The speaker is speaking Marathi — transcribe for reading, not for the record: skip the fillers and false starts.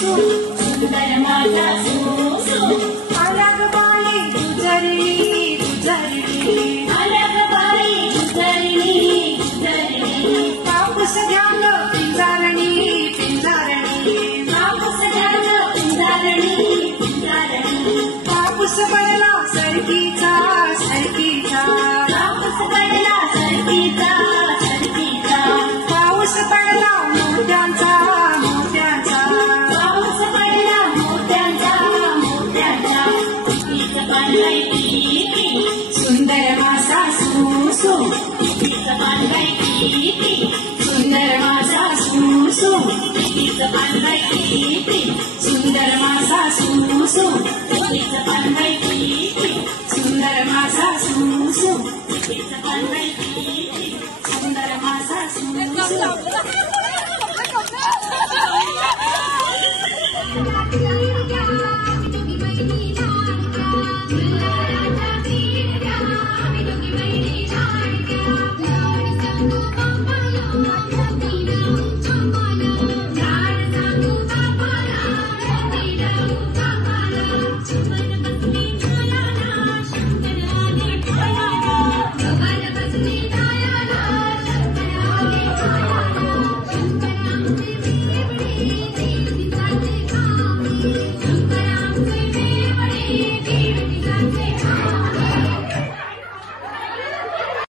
सुंदर माझा सुसु अलग बाई गुजरली गुजरली अलग बाई गुजरली गुजरली पाऊस घ्याल पिंजारणी पिंजारणी पाऊस झालं पिंजारणी पिंजारणी पाऊस पडला सरकीचा सरकीचा पाऊस पडला सरकीचा सरकीचा पाऊस पडला मोत्यांचा मोत्यांचा पाऊस पडला मोत्यांचा मोत्यांचा वीज पाणलाय किती सुंदर माझा सुसु वीज पाणलाय किती सुंदर माझा सुसु वीज पाणलाय किती सुंदर माझा सुसु वीज पाणलाय किती सुंदर माझा सुसु वीज पाणलाय किती सुंदर माझा सुसु